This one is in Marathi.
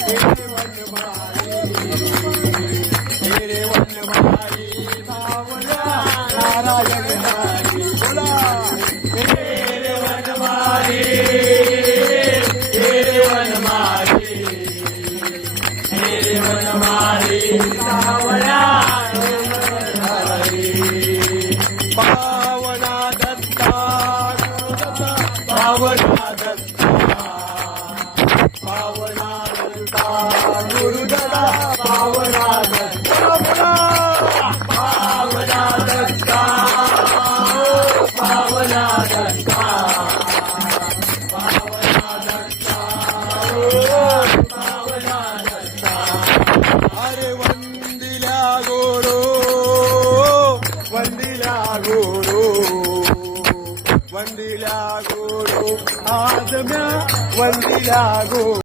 तेरे वनमाळी तेरे वनमाळी सावळ्या नारायण हरी बोला तेरे वनमाळी तेरे वनमाळी तेरे वनमाळी सावळ्या पावना दत्ता पावना दत्ता पावना दत्ता गुरुदत्ता पावना दत्ता पावना दत्ता पावना दत्ता पावना दत्ता पावना दत्ता अरे वंदिल्या गोरो वंदिल्या गोरो वंदिल्या गोरो आज म्या वंदिल्या गो